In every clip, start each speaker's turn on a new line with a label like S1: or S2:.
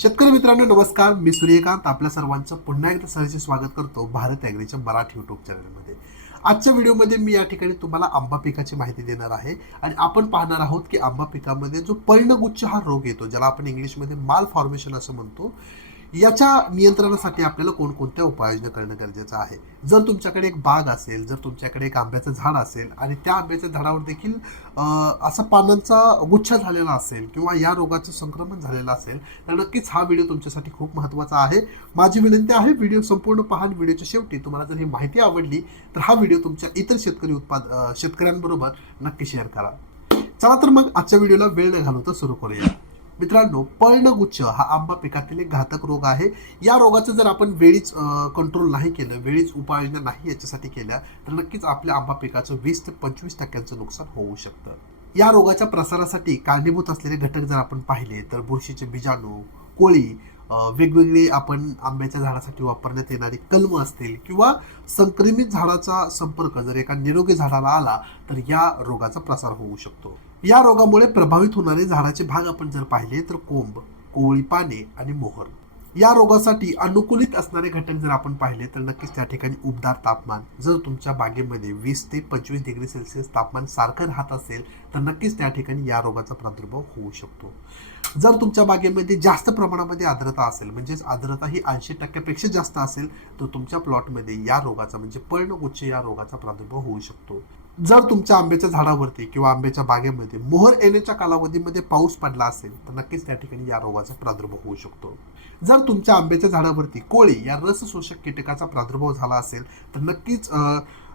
S1: शेतकरी मित्रांनो नमस्कार. मी सूर्यकांत. आपल्या सर्वांचं पुन्हा एकदा सहर्ष स्वागत करतो भारत ॲग्रीच्या मराठी यूट्यूब चॅनलमध्ये आजच्या व्हिडिओमध्ये मी या ठिकाणी तुम्हाला आंबा पिकाची माहिती देणार आहे आणि आपण पाहणार आहोत की आंबा पिकामध्ये जो पर्णगुच्छ हा रोग येतो ज्याला आपण इंग्लिशमध्ये माल फॉर्मेशन असं म्हणतो याच्या नियंत्रणासाठी आपल्याला कोणकोणत्या उपाययोजना करणं गरजेचं आहे? जर तुमच्याकडे एक बाग असेल जर तुमच्याकडे एक आंब्याचं झाड असेल आणि त्या आंब्याच्या झाडावर देखील असा पानांचा गुच्छ झालेला असेल किंवा या रोगाचं संक्रमण झालेलं असेल तर नक्कीच हा व्हिडिओ तुमच्यासाठी खूप महत्त्वाचा आहे. माझी विनंती आहे व्हिडिओ संपूर्ण पहान व्हिडिओच्या शेवटी तुम्हाला जर ही माहिती आवडली तर हा व्हिडिओ तुमच्या इतर शेतकरी उत्पाद शेतकऱ्यांबरोबर नक्की शेअर करा. चला तर मग आजच्या व्हिडिओला वेळ न घालवता सुरू करूया. मित्रांनो पर्णगुच्छ हा आंबा पिकातील एक घातक रोग आहे. या रोगाचं जर आपण वेळीच कंट्रोल नाही केलं वेळीच उपाययोजना नाही याच्यासाठी केल्या तर नक्कीच आपल्या आंबा पिकाचं वीस ते पंचवीस टक्क्यांचं नुकसान होऊ शकतं. या रोगाच्या प्रसारासाठी कारणीभूत असलेले घटक जर आपण पाहिले तर बुरशीचे बीजाणू कोळी वेगवेगळे आपण आंब्याच्या झाडासाठी वापरण्यात येणारी कलम असतील किंवा संक्रमित झाडाचा संपर्क जर एका निरोगी झाडाला आला तर या रोगाचा प्रसार होऊ शकतो. या रोगामुळे प्रभावित होणारे झाडाचे भाग आपण जर पाहिले तर कोंब कोवळी पाने आणि मोहर. या रोगासाठी अनुकूलित असणारे घटक जर आपण पाहिले तर नक्कीच त्या ठिकाणी उबदार तापमान. जर तुमच्या बागेमध्ये वीस ते पंचवीस डिग्री सेल्सिअस तापमान सारखं राहत असेल तर नक्कीच त्या ठिकाणी या रोगाचा प्रादुर्भाव होऊ शकतो. जर तुमच्या बागेमध्ये जास्त प्रमाणामध्ये आर्द्रता असेल म्हणजेच आर्द्रता ही ऐंशी टक्क्यापेक्षा जास्त असेल तर तुमच्या प्लॉटमध्ये या रोगाचा म्हणजे पर्णगुच्छ या रोगाचा प्रादुर्भाव होऊ शकतो. जर तुमच्या आंब्याच्या झाडावरती किंवा आंब्याच्या बागेमध्ये मोहर येण्याच्या कालावधीमध्ये पाऊस पडला असेल तर नक्कीच त्या ठिकाणी या रोगाचा प्रादुर्भाव होऊ शकतो. जर तुमच्या आंब्याच्या झाडावरती कोळी या रस शोषक कीटकाचा प्रादुर्भाव झाला असेल तर नक्कीच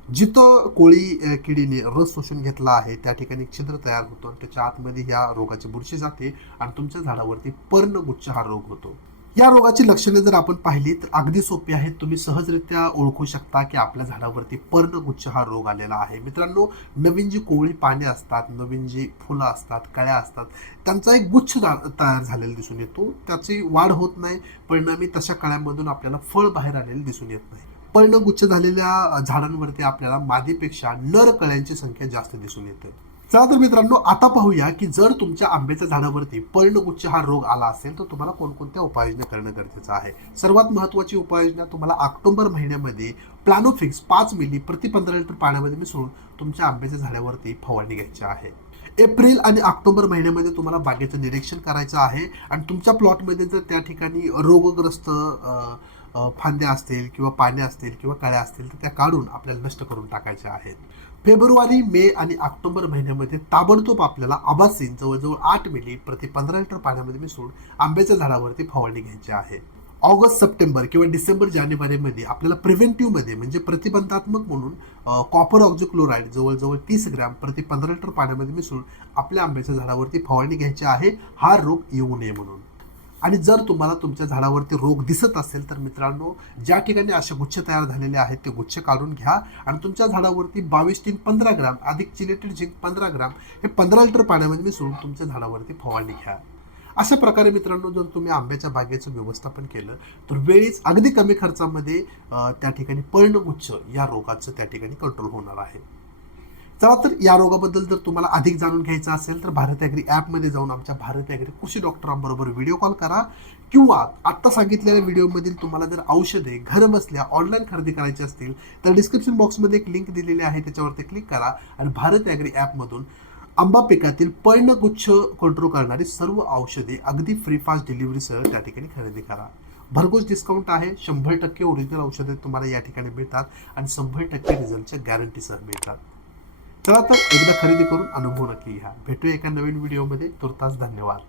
S1: जिथं कोळी किडीने रस शोषून घेतला आहे त्या ठिकाणी छिद्र तयार होतो आणि त्याच्या आतमध्ये ह्या रोगाची बुरशी जाते आणि तुमच्या झाडावरती पर्णगुच्छ हा रोग होतो. या रोगाची लक्षणे जर आपण पाहिली तर अगदी सोपी आहेत. तुम्ही सहजरित्या ओळखू शकता की आपल्या झाडावरती पर्णगुच्छ हा रोग आलेला आहे. मित्रांनो नवीन जी कोवळी पाने असतात नवीन जी फुलं असतात कळ्या असतात त्यांचा एक गुच्छ तयार झालेला दिसून येतो. त्याची वाढ होत नाही. परिणामी तशा कळ्यांमधून आपल्याला फळ बाहेर आलेलं दिसून येत नाही. पर्णगुच्छ झालेल्या झाडांवरती आपल्याला मादीपेक्षा नर कळ्यांची संख्या जास्त दिसून येते. चला तर मित्रांनो आता पाहूया की जर तुमच्या आंब्याच्या झाडावरती पर्णगुच्छ हा रोग आला असेल तर तुम्हाला कोणकोणत्या उपाययोजना करणं गरजेचं आहे? सर्वात महत्त्वाची उपाययोजना तुम्हाला ऑक्टोबर महिन्यामध्ये प्लॅनोफिक्स पाच मिली प्रति पंधरा लिटर पाण्यामध्ये मिसळून तुमच्या आंब्याच्या झाडावरती फवारणी घ्यायची आहे. एप्रिल आणि ऑक्टोबर महिन्यामध्ये तुम्हाला बागेचं निरीक्षण करायचं आहे आणि तुमच्या प्लॉटमध्ये जर त्या ठिकाणी रोगग्रस्त फांद्या असतील किंवा पाने असतील किंवा कळ्या असतील तर त्या काढून आपल्याला नष्ट करून टाकायच्या आहेत. फेब्रुवारी मे आणि ऑक्टोबर महिन्यामध्ये ताबडतोब आपल्याला आभासीन जवळजवळ आठ मिली प्रति पंधरा लिटर पाण्यामध्ये मिसळून आंब्याच्या झाडावरती फवारणी घ्यायची आहे. ऑगस्ट सप्टेंबर किंवा डिसेंबर जानेवारीमध्ये आपल्याला प्रिव्हेंटिव्हमध्ये म्हणजे प्रतिबंधात्मक म्हणून कॉपर ऑक्झोक्लोराईड जवळजवळ तीस ग्रॅम प्रति पंधरा लिटर पाण्यामध्ये मिसळून आपल्या आंब्याच्या झाडावरती फवारणी घ्यायची आहे. हा रोग येऊ नये म्हणून. आणि जर तुम्हाला तुमच्या झाडावरती रोग दिसत असेल तर मित्रांनो ज्या ठिकाणी असे गुच्छ तयार झालेले आहेत ते गुच्छ काढून घ्या. आणि तुमच्या झाडावरती बावीस तीन पंधरा ग्राम अधिक चिलेटेड झिंक पंधरा ग्राम हे पंधरा लिटर पाण्यामध्ये मिसळून तुमच्या झाडावरती फवारणी घ्या. अशा प्रकारे मित्रांनो जर तुम्ही आंब्याच्या बागेचं व्यवस्थापन केलं तर वेळीच अगदी कमी खर्चामध्ये त्या ठिकाणी पर्णगुच्छ या रोगाचं त्या ठिकाणी कंट्रोल होणार आहे. चला तर या रोगाबद्दल जर तुम्हाला अधिक जाणून घ्यायचं असेल तर भारत ॲग्री ॲपमध्ये जाऊन आमच्या भारत ॲग्री कृषी डॉक्टरांबरोबर व्हिडिओ कॉल करा. किंवा आत्ता सांगितलेल्या व्हिडिओमधील तुम्हाला जर औषधे घरबसल्या ऑनलाईन खरेदी करायची असतील तर डिस्क्रिप्शन बॉक्समध्ये एक लिंक दिलेली आहे त्याच्यावरती क्लिक करा आणि भारत ॲग्री ॲपमधून आंबा पिकातील पर्णगुच्छ कंट्रोल करणारी सर्व औषधे अगदी फ्री फास्ट डिलिव्हरीसह त्या ठिकाणी खरेदी करा. भरघोस डिस्काउंट आहे शंभर टक्के ओरिजिनल औषधे तुम्हाला या ठिकाणी मिळतात आणि शंभर टक्के रिझल्टच्या गॅरंटीसह मिळतात. चला तर एकदा खरेदी करून अनुभव नक्की घ्या. भेटूया एका नवीन व्हिडिओमध्ये तुर्तास धन्यवाद.